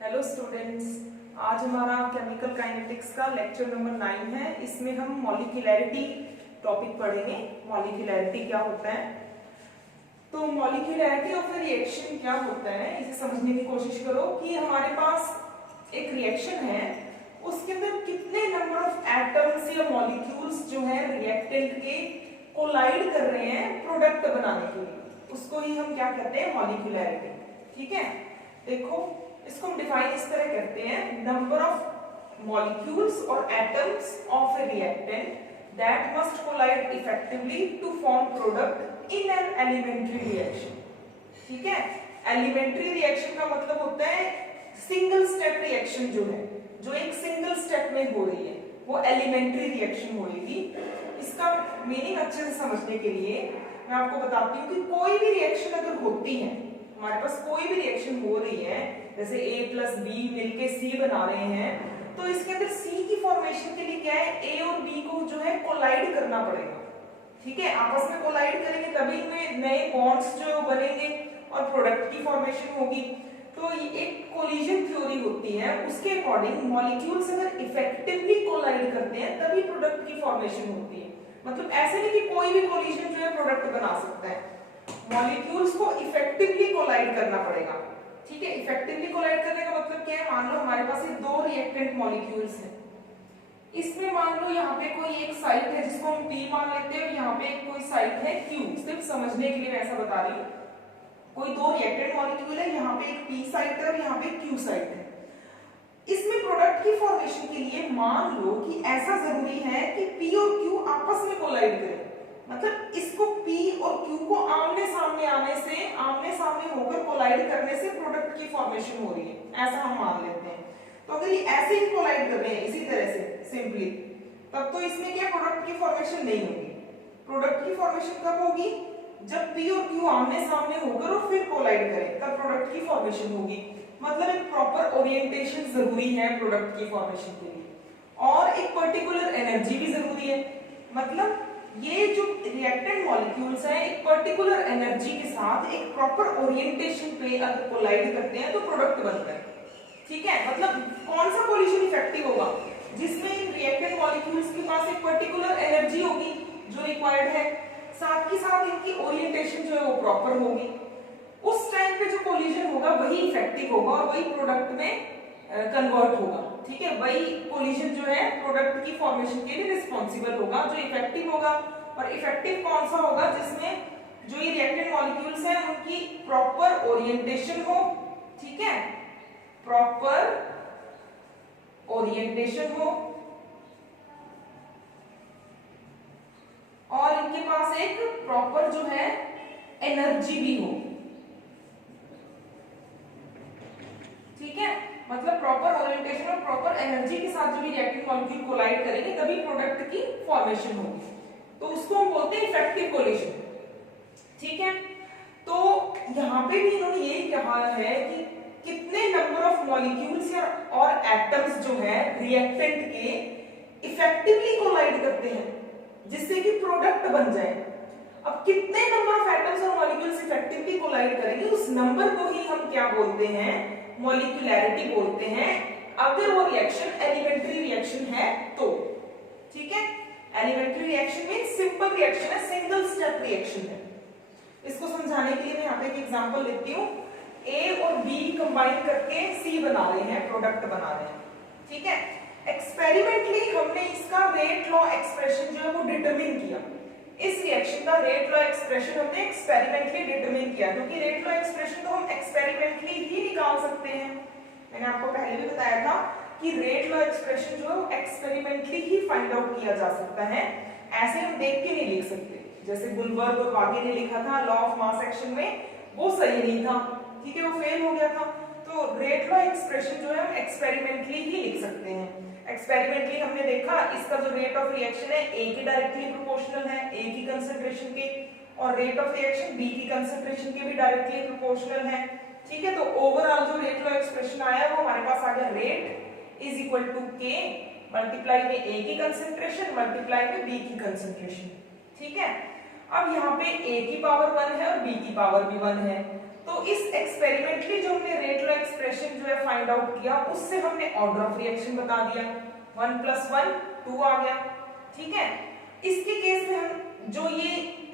Hello students, आज हमारा chemical kinetics का लेक्चर नंबर 9 है। इसमें हम मॉलिक्यूलैरिटी टॉपिक पढ़ेंगे। मॉलिक्यूलैरिटी क्या होता है, तो मॉलिक्यूलैरिटी ऑफ रिएक्शन क्या होता है इसे समझने की कोशिश करो कि हमारे पास एक रिएक्शन है, उसके अंदर कितने नंबर ऑफ एटम्स या मॉलिक्यूल्स जो है रिएक्टेंट के कोलाइड कर रहे हैं प्रोडक्ट बनाने के लिए, उसको ही हम क्या कहते हैं, मॉलिक्यूलैरिटी। ठीक है, देखो इसको हम डिफाइन इस तरह करते हैं, नंबर ऑफ मॉलिक्यूल्स और atoms of a reactant that must collide effectively to form product in an elementary reaction. ठीक है, एलिमेंट्री रिएक्शन का मतलब होता है सिंगल स्टेप रिएक्शन जो एक सिंगल स्टेप में हो रही है वो एलिमेंट्री रिएक्शन होगी। इसका मीनिंग अच्छे से समझने के लिए मैं आपको बताती हूँ कि कोई भी रिएक्शन अगर होती है, हमारे पास कोई भी रिएक्शन हो रही है, जैसे A प्लस बी मिलके C बना रहे हैं, तो इसके अंदर C की फॉर्मेशन के लिए क्या है, A और B को जो है कोलाइड करना पड़ेगा। ठीक है, आपस में कोलाइड करेंगे तभी इनमें नए बॉन्ड्स जो बनेंगे और प्रोडक्ट की फॉर्मेशन होगी। तो ये एक कोलिजन थ्योरी होती है, उसके अकॉर्डिंग मॉलिक्यूल्स अगर इफेक्टिवली कोलाइड करते हैं तभी प्रोडक्ट की फॉर्मेशन होती है। मतलब ऐसे नहीं कि कोई भी कोलिजन जो है प्रोडक्ट बना सकता है, मॉलिक्यूल्स को इफेक्टिवली कोलाइड करना पड़ेगा। ठीक है, इफेक्टिवली कोलाइड करने का मतलब क्या है, मान लो हमारे पास ये दो रिएक्टेंट मॉलिक्यूल्स हैं, इसमें मान लो यहाँ पे कोई एक साइट है जिसको हम P मान लेते हैं और यहाँ पे कोई साइट है Q। सिर्फ समझने के लिए मैं ऐसा बता रही हूँ, कोई दो रिएक्टेंट मॉलिक्यूल है, यहाँ पे एक P साइट है और यहाँ पे Q साइट है। इसमें प्रोडक्ट की फॉर्मेशन के लिए मान लो कि ऐसा जरूरी है कि P और Q आपस में कोलाइड करें, मतलब इसको P और Q को आमने सामने होकर कोलाइड करने से प्रोडक्ट की फॉर्मेशन हो रही है, ऐसा हम मान लेते हैं। तो अगर ये ऐसे ही कोलाइड कर रहे हैं इसी तरह से सिंपली, तब तो इसमें क्या प्रोडक्ट की फॉर्मेशन नहीं होगी। प्रोडक्ट की फॉर्मेशन कब होगी, जब P और Q आमने सामने होकर और फिर कोलाइड करें, तब प्रोडक्ट की फॉर्मेशन होगी। मतलब एक प्रॉपर ओरिएंटेशन जरूरी है प्रोडक्ट की फॉर्मेशन के लिए, और एक पर्टिकुलर एनर्जी भी जरूरी है। मतलब ये जो रिएक्टेंट मॉलिक्यूल्स हैं एक पर्टिकुलर एनर्जी के साथ एक प्रॉपर ओरिएंटेशन पे अगर कोलाइड करते हैं तो प्रोडक्ट बनता है। ठीक है, मतलब कौन सा कोलिजन इफेक्टिव होगा, जिसमें इन रिएक्टेंट मॉलिक्यूल्स के पास एक पर्टिकुलर एनर्जी होगी जो रिक्वायर्ड है, साथ ही साथ इनकी ओरिएंटेशन जो है वो प्रॉपर होगी। उस टाइम पे जो कोलिजन होगा वही इफेक्टिव होगा और वही प्रोडक्ट में कन्वर्ट होगा। ठीक है, वही कोलिजन जो है प्रोडक्ट की फॉर्मेशन के लिए रिस्पॉन्सिबल होगा, जो इफेक्टिव होगा। और इफेक्टिव कौन सा होगा, जिसमें जो ये रिएक्टेंट मॉलिक्यूल्स हैं उनकी प्रॉपर ओरिएंटेशन हो। ठीक है, प्रॉपर ओरिएंटेशन हो और इनके पास एक प्रॉपर जो है एनर्जी भी हो। ठीक है, मतलब प्रॉपर ओरिएंटेशन और प्रॉपर एनर्जी के साथ जो भी रिएक्टिव मॉलिक्यूल कोलाइड करेंगे तभी प्रोडक्ट की फॉर्मेशन होगी, तो उसको हम बोलते हैं इफेक्टिव कोलिजन। ठीक है, तो यहाँ पे भी इन्होंने यही कहा है कि कितने नंबर ऑफ मॉलिक्यूल्स और एटम्स जो है रिएक्टेंट के इफेक्टिवली कोलाइड करते हैं जिससे कि प्रोडक्ट बन जाए। अब कितने नंबर ऑफ एटम्स और मॉलिक्यूल्स इफेक्टिवली कोलाइड करेंगे, उस नंबर को ही हम क्या बोलते हैं, मॉलिक्यूलैरिटी बोलते हैं, अगर वो रिएक्शन एलिमेंट्री रिएक्शन है तो। ठीक है, एलिमेंट्री रिएक्शन में सिंपल रिएक्शन है, सिंगल स्टेप रिएक्शन है। इसको समझाने के लिए मैं यहाँ पे एक एग्जांपल लेती हूँ। A और B कंबाइन करके C बना रहे हैं, प्रोडक्ट बना रहे हैं। ठीक है, एक्सपेरिमेंटली हमने इसका रेट लॉ एक्सप्रेशन जो है वो डिटरमिन किया। इस रिएक्शन का रेट लॉ एक्सप्रेशन हमने एक्सपेरिमेंटली डिटरमिन किया, क्योंकि रेट लॉ एक्सप्रेशन तो हम एक्सपेरिमेंटली ही निकाल सकते हैं। मैंने आपको पहले भी बताया था कि रेट लॉ एक्सप्रेशन जो है एक्सपेरिमेंटली ही फाइंड आउट किया जा सकता है, ऐसे हम देख के नहीं लिख सकते। जैसे गुलबर्ग और बागे ने लिखा था लॉ ऑफ मास एक्शन में, वो सही नहीं था। ठीक है, वो फेल हो गया था। तो रेट लॉ एक्सप्रेशन जो है हम एक्सपेरिमेंटली ही लिख सकते हैं। एक्सपेरिमेंटली हमने देखा इसका जो रेट ऑफ रिएक्शन है A के डायरेक्टली प्रोपोर्शनल है, A की कंसंट्रेशन के, और रेट ऑफ रिएक्शन B की कंसंट्रेशन के भी डायरेक्टली प्रोपोर्शनल है। ठीक है, तो ओवरऑल जो रेट लॉ एक्सप्रेशन आया वो हमारे पास आ गया, rate is equal to K multiply में A की कंसंट्रेशन मल्टीप्लाई में B की कंसंट्रेशन। ठीक है, अब यहाँ पे A की पावर 1 है और B की पावर भी 1 है, तो इस एक्सपेरिमेंटली जो हमने रेट लॉ एक्सप्रेशन जो है फाइंड फाइंड आउट किया उससे हमने ऑर्डर ऑफ रिएक्शन बता दिया, 1 + 1 2 आ गया। ठीक है, इसके केस में हम जो ये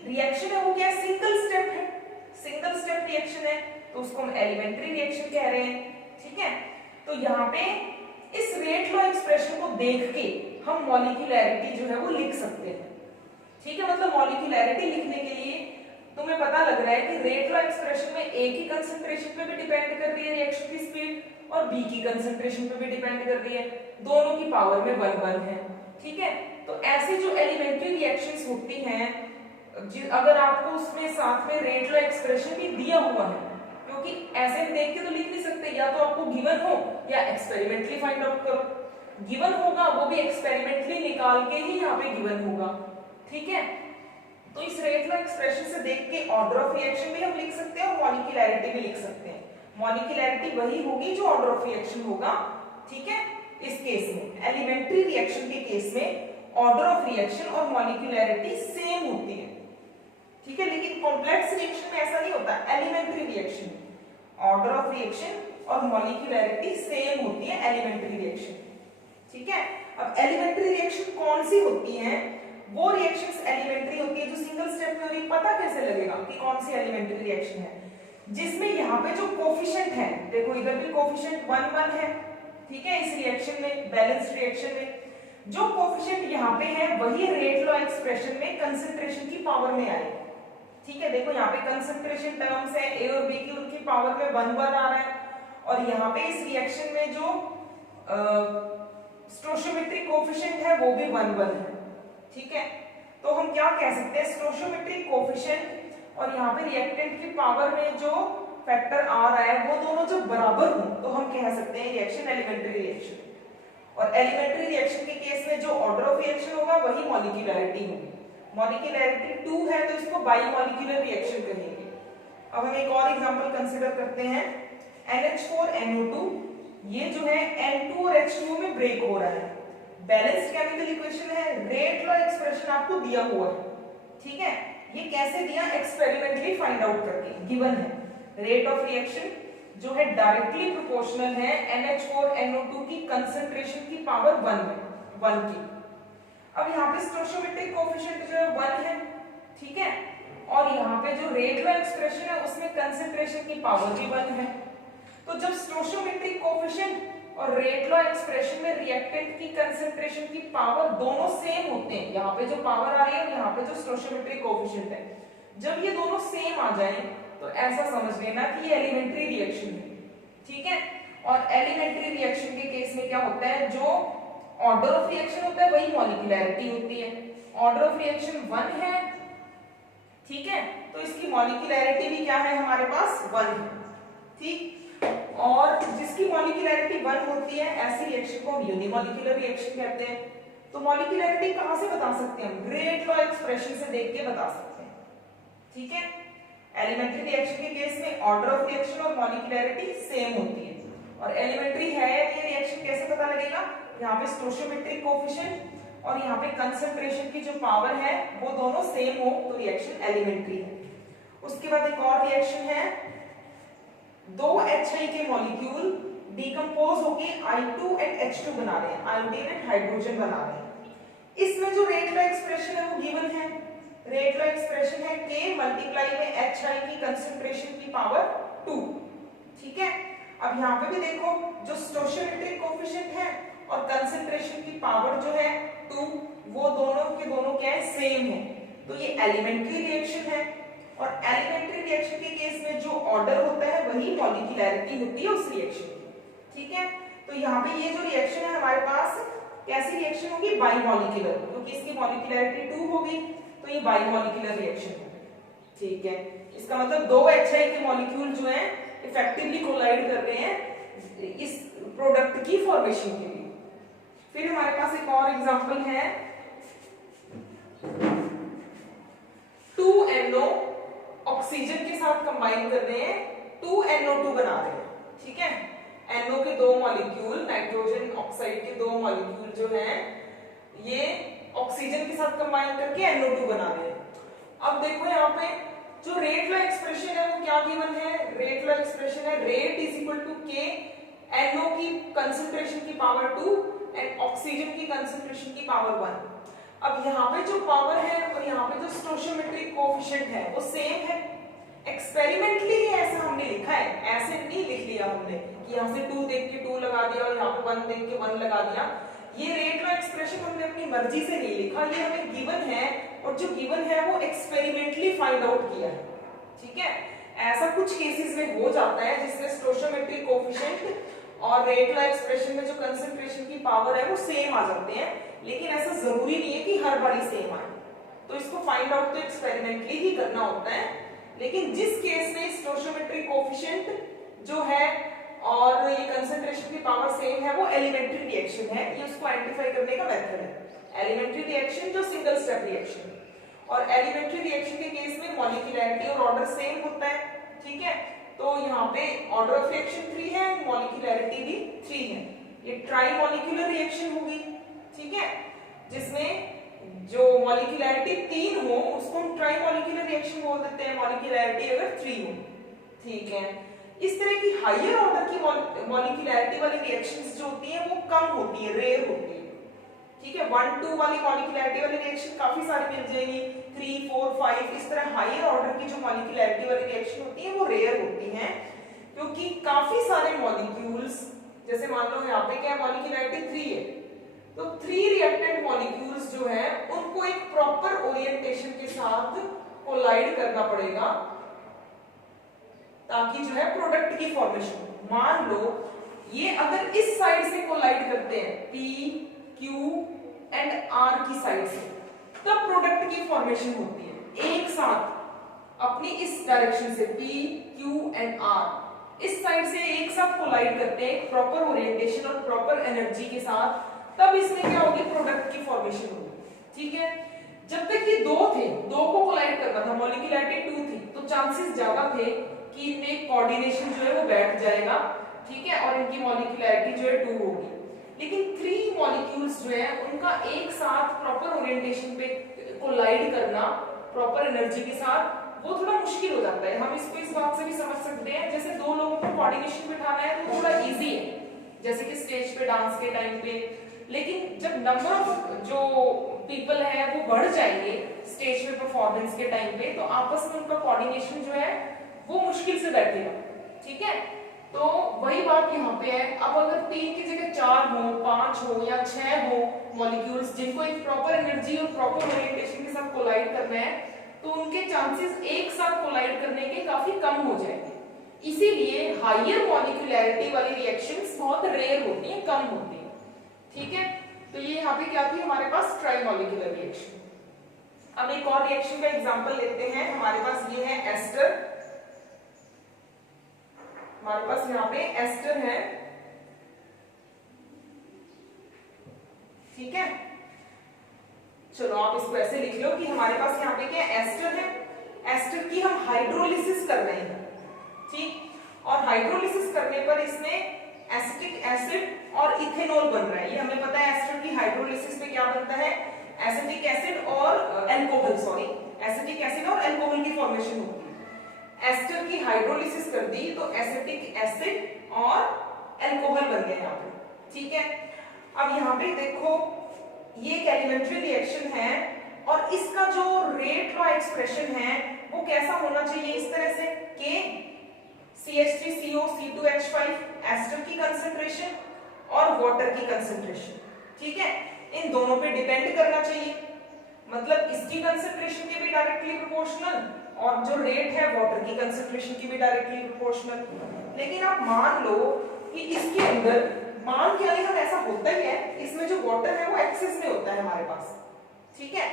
रिएक्शन है वो क्या है, सिंगल स्टेप है, सिंगल स्टेप रिएक्शन है, तो उसको हम एलिमेंट्री रिएक्शन कह रहे हैं। ठीक है, तो यहाँ पे इस रेट लॉ एक्सप्रेशन को देख के हम मॉलिक्यूलैरिटी जो है वो लिख सकते हैं। ठीक है, मतलब मॉलिक्यूलैरिटी लिखने के लिए तुम्हें पता लग रहा है कि रेट लॉ एक्सप्रेशन में ए की कंसंट्रेशन पे भी डिपेंड कर रही है रिएक्शन की स्पीड और बी की कंसंट्रेशन पे भी डिपेंड कर रही है, दोनों की पावर में 1 1 है। ठीक है, तो ऐसी जो एलिमेंट्री रिएक्शंस होती हैं, अगर आपको उसमें साथ में रेट लॉ एक्सप्रेशन भी दिया हुआ है, क्योंकि ऐसे देख के तो लिख नहीं सकते, या तो आपको गिवन हो या एक्सपेरिमेंटली फाइंड आउट करो। गिवन होगा वो भी एक्सपेरिमेंटली निकाल के ही यहाँ पे गिवन होगा। ठीक है, तो इस रेट लॉ एक्सप्रेशन से देख के ऑर्डर ऑफ रिएक्शन भी हम लिख सकते हैं और मॉलिक्यूलैरिटी भी लिख सकते हैं। मॉलिक्यूलैरिटी वही होगी जो ऑर्डर ऑफ रिएक्शन होगा। ठीक है, इस केस में एलिमेंट्री रिएक्शन के केस में ऑर्डर ऑफ रिएक्शन और मॉलिक्यूलैरिटी सेम होती है। ठीक है, लेकिन कॉम्प्लेक्स रिएक्शन में ऐसा नहीं होता। Elementary reaction order of reaction और मॉलिक्यूलैरिटी सेम होती है एलिमेंट्री रिएक्शन। ठीक है, अब एलिमेंट्री रिएक्शन कौन सी होती है, वो रिएक्शंस एलिमेंट्री होती है जो सिंगल स्टेप में हो रही है। पता कैसे लगेगा कि कौन सी एलिमेंट्री रिएक्शन है, जिसमें यहाँ पे जो कोफिशिएंट है, देखो इधर भी कोफिशिएंट 1 1 है। ठीक है, इस रिएक्शन में, बैलेंस्ड रिएक्शन में जो कोफिशिएंट यहाँ पे है वही रेट लॉ एक्सप्रेशन में कंसंट्रेशन की पावर में आए। ठीक है, देखो यहाँ पे कंसंट्रेशन टर्म्स है ए और बी की, उनकी पावर में 1 1 आ रहा है, और यहाँ पे इस रिएक्शन में जो स्टोइचियोमेट्रिक कोफिशिएंट है वो भी 1 1 है। ठीक है, तो हम क्या कह सकते हैं, स्टोइचियोमेट्रिक कोफिशिएंट और यहाँ पे रिएक्टेंट की पावर में जो फैक्टर आ रहा है वो दोनों जब बराबर हो तो हम कह सकते हैं रिएक्शन एलिमेंट्री रिएक्शन। और एलिमेंट्री रिएक्शन के केस में जो ऑर्डर ऑफ रिएक्शन होगा वही मॉलिक्यूलैरिटी होगी। मॉलिक्यूलैरिटी 2 है तो इसको बाइमॉलिक्यूलर रिएक्शन कहेंगे। अब हम एक और एग्जांपल कंसीडर करते हैं, NH4NO2, ये जो है N2 और H2 में ब्रेक हो रहा है, बैलेंस्ड केमिकल इक्वेशन है, रेट लॉ एक्सप्रेशन आपको दिया हुआ है। ठीक है, ये कैसे दिया, एक्सपेरिमेंटली फाइंड आउट करके गिवन है। रेट ऑफ रिएक्शन जो है डायरेक्टली प्रोपोर्शनल है NH4NO2 की कंसंट्रेशन की पावर 1 की। अब यहाँ पे स्टोइचियोमेट्रिक कोफिशिएंट जो है 1 है। ठीक है, और यहाँ पे जो रेट लॉ एक्सप्रेशन है उसमें कंसंट्रेशन की पावर भी 1 है। तो जब स्टोइचियोमेट्रिक कोफिशिएंट और रेट लॉ एक्सप्रेशन में रिएक्टेंट की कंसंट्रेशन की पावर दोनों सेम होते हैं, यहाँ पे जो पावर आ रही है यहाँ पे जो स्टोइचियोमेट्रिक कोफिशिएंट है, जब ये दोनों सेम आ जाए तो ऐसा समझ लेना कि ये एलिमेंट्री रिएक्शन है। ठीक है, और एलिमेंट्री रिएक्शन के केस में क्या होता है, जो ऑर्डर ऑफ रिएक्शन होता है वही मॉलिक्यूलैरिटी होती है। ऑर्डर ऑफ रिएक्शन 1 है। ठीक है, तो इसकी मॉलिक्यूलैरिटी भी क्या है हमारे पास, 1 है। ठीक, और जिसकी मॉलिक्यूलैरिटी 1 होती है ऐसी रिएक्शन को हम यूनिमॉलिक्यूलर रिएक्शन कहते हैं। तो मॉलिक्यूलैरिटी कहां से बता सकते हैं हम, रेट लॉ एक्सप्रेशन से देख के बता सकते हैं। ठीक है, एलिमेंट्री रिएक्शन के केस में ऑर्डर ऑफ रिएक्शन और मॉलिक्यूलैरिटी सेम होती है, और एलिमेंट्री है ये रिएक्शन कैसे पता लगेगा, यहाँ पे स्टोइचियोमेट्रिक कोफिशिएंट और यहाँ पे कंसंट्रेशन की जो पावर है वो दोनों सेम हो तो रिएक्शन एलिमेंट्री है। उसके बाद एक और रिएक्शन है, 2 HI के मॉलिक्यूल डिकम्पोज होके I2 एंड H2 बना रहे हैं, आयोडीन एंड हाइड्रोजन बना रहे हैं। इसमें जो रेट लॉ एक्सप्रेशन है वो गिवन है। रेट लॉ एक्सप्रेशन है K मल्टीप्लाई में HI की कंसंट्रेशन की पावर 2। ठीक है, अब यहाँ पे भी देखो जो स्टोइचियोमेट्रिक कोफिशिएंट है और कंसंट्रेशन की पावर जो है 2, वो दोनों के दोनों क्या है, सेम है, तो ये एलिमेंट्री रिएक्शन है। और एलिमेंट्री रिएक्शन के केस में जो ऑर्डर होता है वही मॉलिक्यूलैरिटी होती है उस रिएक्शन की। ठीक है, तो यहाँ पे ये जो रिएक्शन है हमारे पास कैसी रिएक्शन होगी, बाइमॉलिक्यूलर, क्योंकि इसकी मॉलिक्यूलैरिटी 2 होगी तो ये बाइमॉलिक्यूलर रिएक्शन होगी। ठीक है, इसका मतलब 2 HI के मॉलिक्यूल जो है इफेक्टिवली कोलाइड कर रहे हैं इस प्रोडक्ट की फॉर्मेशन के लिए। फिर हमारे पास एक और एग्जांपल है, 2NO ऑक्सीजन के साथ कंबाइन कर रहे हैं, 2NO2 बना रहे हैं। ठीक है, NO के 2 मॉलिक्यूल, नाइट्रोजन ऑक्साइड के 2 मॉलिक्यूल जो हैं ये ऑक्सीजन के साथ कंबाइन करके NO2 बना रहे हैं। अब देखो यहाँ पे जो रेट लॉ एक्सप्रेशन है वो क्या गिवन है, रेट लॉ एक्सप्रेशन है rate is equal to K NO की कंसंट्रेशन की पावर 2 एंड ऑक्सीजन की कंसंट्रेशन की पावर 1। अब यहाँ पे जो पावर है और यहाँ पे जो स्टोइचियोमेट्रिक कोएफिशिएंट है वो सेम है। एक्सपेरिमेंटली ऐसा हमने लिखा है, ऐसे नहीं लिख लिया हमने कि यहाँ से 2 देख के 2 लगा दिया और यहाँ पे 1 देख के 1 लगा दिया। ये रेट लॉ एक्सप्रेशन हमने अपनी मर्जी से नहीं लिखा, ये हमें गिवन है और जो गिवन है वो एक्सपेरिमेंटली फाइंड आउट किया है। ठीक है, ऐसा कुछ केसेस में हो जाता है जिसमें स्टोइचियोमेट्रिक कोएफिशिएंट और रेट लॉ एक्सप्रेशन में जो कंसंट्रेशन की पावर है वो सेम आ जाते हैं, लेकिन ऐसा जरूरी नहीं है कि हर बारी सेम आए। तो इसको फाइंड आउट तो एक्सपेरिमेंटली ही करना होता है। लेकिन जिस केस में स्टोइचियोमेट्रिक कोएफिशिएंट जो है और ये कंसंट्रेशन की पावर सेम है वो एलिमेंट्री रिएक्शन है, ये उसको आइडेंटिफाई करने का मेथड है। एलिमेंट्री रिएक्शन जो सिंगल स्टेप रिएक्शन, और एलिमेंट्री रिएक्शन के केस में मॉलिक्यूलैरिटी और ऑर्डर सेम होता है। ठीक है, तो यहाँ पे ऑर्डर ऑफ रिएक्शन 3 है, मॉलिक्यूलैरिटी भी 3 है। ये ट्राई मॉलिक्यूलर रिएक्शन होगी। ठीक है, जिसमें जो मॉलिक्यूलैरिटी 3 हो उसको हम ट्राई मॉलिक्यूलर रिएक्शन बोल देते हैं, मॉलिक्यूलैरिटी अगर 3 हो। ठीक है, इस तरह की हायर ऑर्डर की मॉलिक्यूलैरिटी वाली रिएक्शंस जो होती हैं वो कम होती है, रेयर होती है। ठीक है, 1 2 वाली मॉलिक्यूलैरिटी वाली रिएक्शन काफी सारी मिल जाएगी, 3 4 5 इस तरह हायर ऑर्डर की जो मॉलिक्यूलैरिटी वाली रिएक्शन होती है वो रेयर होती हैं, क्योंकि काफी सारे मॉलिक्यूल्स, जैसे मान लो यहाँ पे क्या मॉलिक्यूलैरिटी 3 है, तो 3 रिएक्टेंट मॉलिक्यूल्स जो है उनको एक प्रॉपर ओरिएंटेशन के साथ कोलाइड करना पड़ेगा ताकि जो है प्रोडक्ट की फॉर्मेशन। मान लो ये अगर इस साइड से कोलाइड करते हैं P Q एंड R की साइड से, तब प्रोडक्ट की फॉर्मेशन होती है। एक साथ अपनी इस डायरेक्शन से P Q एंड R इस साइड से एक साथ कोलाइड करते हैं प्रॉपर ओरिएंटेशन और प्रॉपर एनर्जी के साथ, तब इसमें क्या होगी, प्रोडक्ट की फॉर्मेशन होगी। ठीक है, जब तक ये 2 थे, 2 को कोलाइड करना था, मॉलिक्यूलैरिटी 2 थी, तो चांसेस ज्यादा थे कि इनमें कोऑर्डिनेशन जो है वो बैठ जाएगा। ठीक है, और इनकी मॉलिक्यूलैरिटी जो है 2 होगी। लेकिन 3 मॉलिक्यूल्स जो है उनका एक साथ प्रॉपर ओरिएंटेशन पे कोलाइड करना प्रॉपर एनर्जी के साथ वो थोड़ा मुश्किल हो जाता है। हम इसको इस बात से भी समझ सकते हैं, जैसे 2 लोगों को कोऑर्डिनेशन बिठाना है तो थोड़ा इजी है, जैसे कि स्टेज पे डांस के टाइम पे। लेकिन जब नंबर ऑफ जो पीपल है वो बढ़ जाएंगे स्टेज पे परफॉर्मेंस के टाइम पे, तो आपस में उनका कोऑर्डिनेशन जो है वो मुश्किल से बैठेगा। ठीक है, तो वही बात यहाँ पे है। अब अगर 3 की जगह 4 हो, 5 हो या 6 हो मॉलिक्यूल्स जिनको एक प्रॉपर एनर्जी और प्रॉपर ओरिएंटेशन के साथ कोलाइड करना है, तो उनके चांसेस एक साथ कोलाइड करने के काफी कम हो जाएंगे। इसीलिए हायर मॉलिक्यूलैरिटी वाली रिएक्शंस बहुत रेयर होती हैं, कम होती हैं। ठीक है, तो ये यहाँ पे क्या थी हमारे पास, ट्राई मॉलिक्यूलर रिएक्शन। अब एक और रिएक्शन का एग्जांपल लेते हैं। हमारे पास ये है एस्टर, हमारे पास यहाँ पे एस्टर है। ठीक है, चलो आप इसको ऐसे लिख लो कि हमारे पास यहाँ पे क्या एस्टर है, एस्टर की हम हाइड्रोलिसिस कर रहे हैं। ठीक, और हाइड्रोलिसिस करने पर इसमें एसिटिक एसिड और इथेनॉल बन रहा है। ये हमें पता है एस्टर की हाइड्रोलिसिस में क्या बनता है, एसिटिक एसिड और एल्कोहल, सॉरी एसिटिक एसिड और एल्कोहल की फॉर्मेशन होती है। एस्टर की हाइड्रोलिसिस कर दी तो एसिटिक एसिड और एल्कोहल बन गया यहाँ पे। ठीक है, अब यहाँ पे देखो ये एक एलिमेंट्री रिएक्शन है और इसका जो रेट लॉ एक्सप्रेशन है वो कैसा होना चाहिए, इस तरह से K CH3CO C2H5 एस्टर की कंसंट्रेशन और वाटर की कंसंट्रेशन। ठीक है, इन दोनों पे डिपेंड करना चाहिए, मतलब इसकी कंसंट्रेशन के भी डायरेक्टली प्रोपोर्शनल और जो रेट है वाटर की कंसंट्रेशन की भी डायरेक्टली प्रोपोर्शनल। लेकिन आप मान लो कि इसके अंदर, मान के हम ऐसा होता ही है, इसमें जो वाटर है वो एक्सेस में होता है हमारे पास। ठीक है,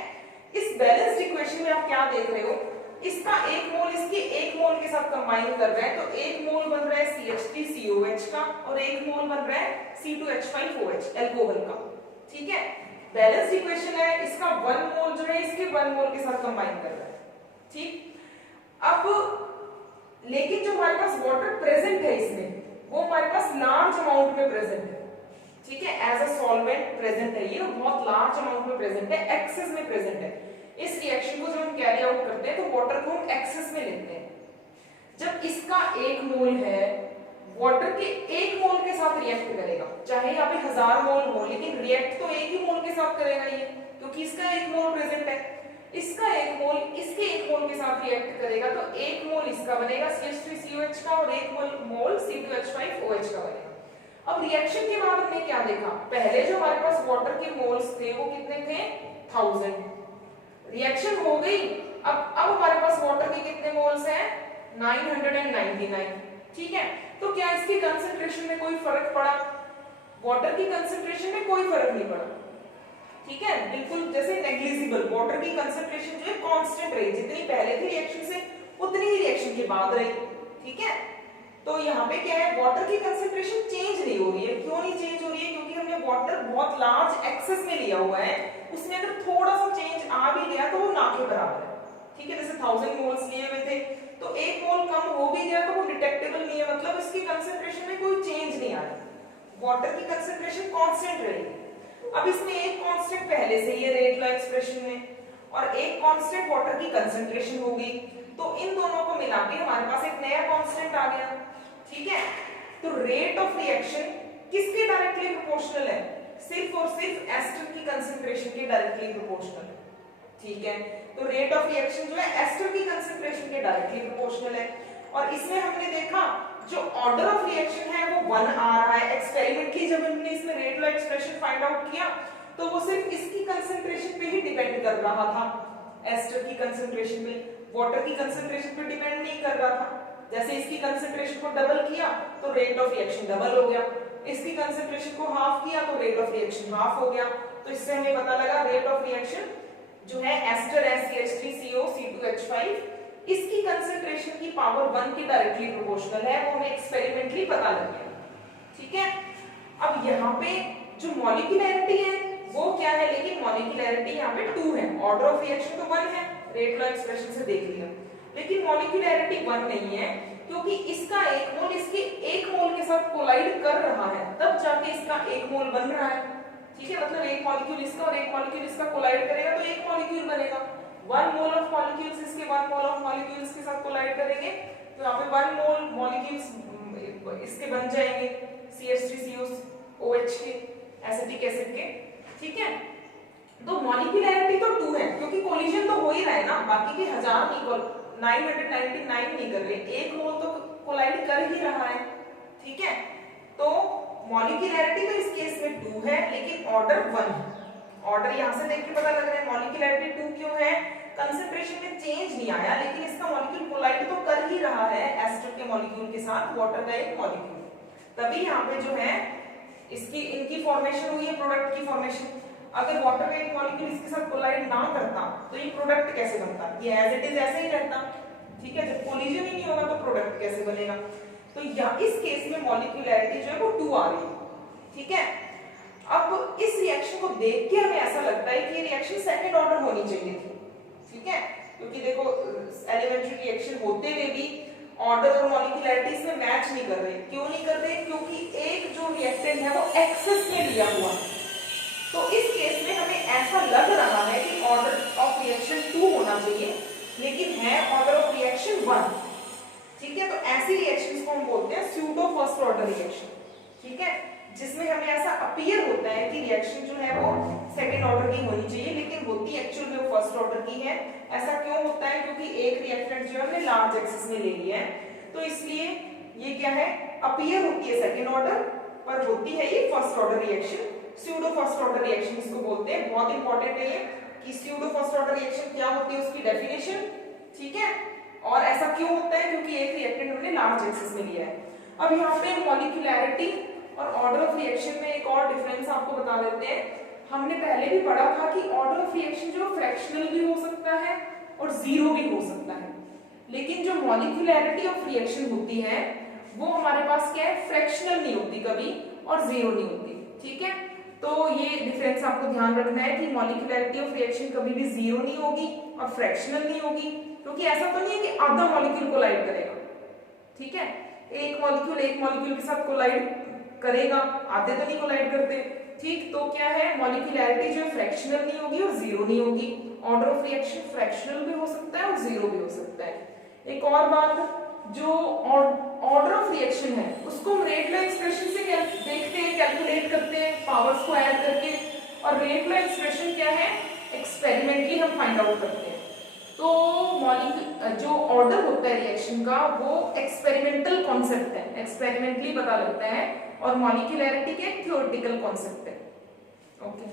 इस बैलेंस्ड इक्वेशन में आप क्या देख रहे हो, इसका 1 मोल इसके 1 मोल के साथ कंबाइन कर रहा है, तो 1 मोल बन रहा है CH3COH का और 1 मोल बन रहा है C2H5OH एल्कोहल का। ठीक है, बैलेंस्ड इक्वेशन है, इसका 1 मोल जो है इसके 1 मोल के साथ कंबाइन कर रहा है। ठीक, अब लेकिन जो हमारे पास वाटर प्रेजेंट है इसमें वो हमारे पास लार्ज अमाउंट में प्रेजेंट है। ठीक है, एज अ सॉल्वेंट प्रेजेंट है, ये बहुत लार्ज अमाउंट में प्रेजेंट है, एक्सेस में प्रेजेंट है। इस रिएक्शन को जब हम कैरी आउट करते हैं तो वाटर को हम एक्सेस में लेते हैं। जब इसका 1 मोल है, वाटर के 1 मोल के साथ रिएक्ट करेगा, चाहे यहाँ पे 1000 मोल हो, लेकिन रिएक्ट तो एक ही मोल के साथ करेगा ये, क्योंकि इसका एक मोल प्रेजेंट है। इसका एक मोल इसके एक मोल के साथ रिएक्ट करेगा, तो एक मोल इसका बनेगा CH3COH का और एक मोल C2H5OH का बनेगा। अब रिएक्शन के बाद हमने क्या देखा, पहले जो हमारे पास वाटर के मोल्स थे वो कितने थे, 1000। रिएक्शन हो गई, अब हमारे पास वाटर के कितने मोल्स हैं, 999। ठीक है, तो क्या इसकी कंसंट्रेशन में कोई फर्क पड़ा, वाटर की कंसंट्रेशन में कोई फर्क नहीं पड़ा। ठीक है, बिल्कुल जैसे नेग्लिजिबल, वाटर की कंसंट्रेशन जो है कांस्टेंट रही, जितनी पहले थी रिएक्शन से उतनी ही रिएक्शन के बाद रही। ठीक है, तो यहाँ पे क्या है, वाटर की कंसंट्रेशन चेंज नहीं हो रही है। क्यों नहीं चेंज हो रही है, क्योंकि हमने वाटर बहुत लार्ज एक्सेस में लिया हुआ है, उसमें अगर थोड़ा सा चेंज आ भी गया तो वो ना के बराबर है। ठीक है, जैसे 1000 मोल्स लिए हुए थे, तो एक मोल कम हो भी गया तो वो डिटेक्टेबल नहीं है, मतलब इसकी कंसंट्रेशन में कोई चेंज नहीं आ रही, वाटर की कंसंट्रेशन कांस्टेंट रहेगी। अब इसमें एक कांस्टेंट पहले से ही है रेट लॉ एक्सप्रेशन में, और एक कांस्टेंट वाटर की कंसंट्रेशन होगी, तो इन दोनों को मिला के हमारे पास एक नया कांस्टेंट आ गया। ठीक है, तो रेट ऑफ रिएक्शन किसके डायरेक्टली प्रोपोर्शनल है, सिर्फ और सिर्फ एस्टर की कंसंट्रेशन के डायरेक्टली प्रोपोर्शनल है। ठीक है, तो रेट ऑफ रिएक्शन जो है एस्टर की कंसंट्रेशन के डायरेक्टली प्रोपोर्शनल है। और इसमें हमने देखा जो ऑर्डर ऑफ रिएक्शन है वो 1 आ रहा है। एक्सपेरिमेंटली जब हमने इसमें rate law expression find out किया तो वो सिर्फ इसकी कंसंट्रेशन पे ही डिपेंड कर रहा था, एस्टर की कंसंट्रेशन पे, वाटर की कंसंट्रेशन पे डिपेंड नहीं कर रहा था। जैसे इसकी कंसंट्रेशन को डबल किया तो रेट ऑफ रिएक्शन डबल हो गया, इसकी कंसंट्रेशन को हाफ किया तो रेट ऑफ रिएक्शन हाफ हो गया। तो इससे हमें पता लगा रेट ऑफ रिएक्शन जो है एस्टर CH3CO C2H5, इसकी कंसंट्रेशन की पावर 1 की डायरेक्टली प्रोपोर्शनल है, वो हमें एक्सपेरिमेंटली पता लग गया। ठीक है, अब यहाँ पे जो मॉलिक्यूलैरिटी है वो क्या है, लेकिन मॉलिक्यूलैरिटी यहाँ पे 2 है, ऑर्डर ऑफ रिएक्शन तो 1 है, रेट लॉ एक्सप्रेशन से देख लिया, लेकिन मॉलिक्यूलैरिटी 1 नहीं है, क्योंकि इसका एक मोल इसके एक मोल के साथ कोलाइड कर रहा है, तब जाके इसका एक मोल बन रहा है। ठीक है, मतलब एक मॉलिक्यूल इसका और एक मॉलिक्यूल इसका कोलाइड करेगा तो एक मॉलिक्यूल बनेगा। 1 मोल ऑफ मॉलिक्यूल्स इसके 1 मोल ऑफ मॉलिक्यूल्स के साथ कोलाइड करेंगे तो यहाँ पे 1 मोल मॉलिक्यूल्स इसके बन जाएंगे CH3COOH के, एसिटिक एसिड के। ठीक है, तो मॉलिक्यूलैरिटी तो 2 है, क्योंकि कोलिजन तो हो ही रहा है ना, बाकी के 1000 इक्वल 999 नहीं कर रहे, एक मोल तो कोलाइड कर ही रहा है। ठीक है, तो मॉलिक्यूलैरिटी तो इस केस में 2 है, लेकिन ऑर्डर 1 है। ऑर्डर यहां से देख के पता लग रहा है मॉलिक्यूलैरिटी 2 क्यों है, कंसंट्रेशन में चेंज नहीं आया, लेकिन इसका मॉलिक्यूल कोलाइड तो कर ही रहा है एस्टर के मॉलिक्यूल के साथ वाटर का एक मॉलिक्यूल, तभी यहाँ पे जो है इसकी इनकी फॉर्मेशन हुई है, प्रोडक्ट की फॉर्मेशन। अगर वाटर का एक मॉलिक्यूल इसके साथ कोलाइड ना करता तो ये प्रोडक्ट कैसे बनता, ये एज इट इज ऐसे ही रहता। ठीक है, जब कोलिजन ही नहीं होगा तो प्रोडक्ट कैसे बनेगा, तो यहाँ इस केस में मॉलिक्यूलैरिटी जो है वो 2 आ रही है। ठीक है, अब इस रिएक्शन को देख के हमें ऐसा लगता है कि ये रिएक्शन सेकंड ऑर्डर होनी चाहिए थी। ठीक है, क्योंकि देखो एलिमेंट्री रिएक्शन होते हुए भी ऑर्डर और मॉलिक्यूलैरिटी इसमें मैच नहीं कर रहे। क्यों नहीं कर रहे, क्योंकि एक जो रिएक्टेंट है वो एक्सेस में लिया हुआ है, तो इस केस में हमें ऐसा लग रहा है कि ऑर्डर ऑफ रिएक्शन 2 होना चाहिए, लेकिन है ऑर्डर ऑफ रिएक्शन 1। ठीक है, तो ऐसी रिएक्शंस को हम बोलते हैं स्यूडो फर्स्ट ऑर्डर रिएक्शन। ठीक है, जिसमें हमें ऐसा अपीयर होता है कि रिएक्शन जो है वो सेकंड ऑर्डर की होनी चाहिए, लेकिन होती एक्चुअल में वो फर्स्ट ऑर्डर की है। ऐसा क्यों होता है, क्योंकि एक रिएक्टेंट जो है हमने लार्ज एक्सेस में ले लिया है, तो इसलिए ये क्या है, अपीयर होती है सेकंड ऑर्डर पर होती है ये first order reaction. Pseudo first order reaction इसको बोलते हैं। बहुत इंपॉर्टेंट है ये कि स्यूडो फर्स्ट ऑर्डर रिएक्शन क्या होती है, उसकी डेफिनेशन। ठीक है, और ऐसा क्यों होता है, क्योंकि एक रिएक्टेंट हमने लार्ज एक्सेस में लिया है। अब यहाँ पे मॉलिक्यूलैरिटी और ऑर्डर ऑफ रिएक्शन में एक और डिफरेंस आपको बता देते हैं। हमने पहले भी पढ़ा था कि ऑर्डर ऑफ रिएक्शन जो फ्रैक्शनल भी हो सकता है और जीरो भी हो सकता है, लेकिन जो मॉलिक्यूलैरिटी ऑफ रिएक्शन होती है वो हमारे पास क्या है, फ्रैक्शनल नहीं होती कभी और जीरो नहीं होती। ठीक है, तो ये डिफरेंस आपको ध्यान रखना है कि मॉलिक्यूलैरिटी ऑफ रिएक्शन कभी भी जीरो नहीं होगी और फ्रैक्शनल नहीं होगी, क्योंकि ऐसा तो नहीं है कि आधा मॉलिक्यूल कोलाइड करेगा। ठीक है, एक मॉलिक्यूल के साथ कोलाइड करेगा, आधे तो नहीं कोलाइड करते। ठीक, तो क्या है, मॉलिक्यूलैरिटी जो है फ्रैक्शनल नहीं होगी और जीरो नहीं होगी। ऑर्डर ऑफ रिएक्शन फ्रैक्शनल भी हो सकता है और जीरो भी हो सकता है। एक और बात, जो ऑर्डर ऑफ रिएक्शन है उसको हम रेट लॉ एक्सप्रेशन से देखते पावर्स को ऐड करके, और रेट लॉ एक्सप्रेशन क्या है, एक्सपेरिमेंटली हम फाइंड आउट करते हैं। तो मॉलिक्यूल जो ऑर्डर होता है रिएक्शन का वो एक्सपेरिमेंटल कॉन्सेप्ट है, एक्सपेरिमेंटली पता लगता है, और मॉलिक्यूलैरिटी के थ्योरेटिकल कॉन्सेप्ट है। ओके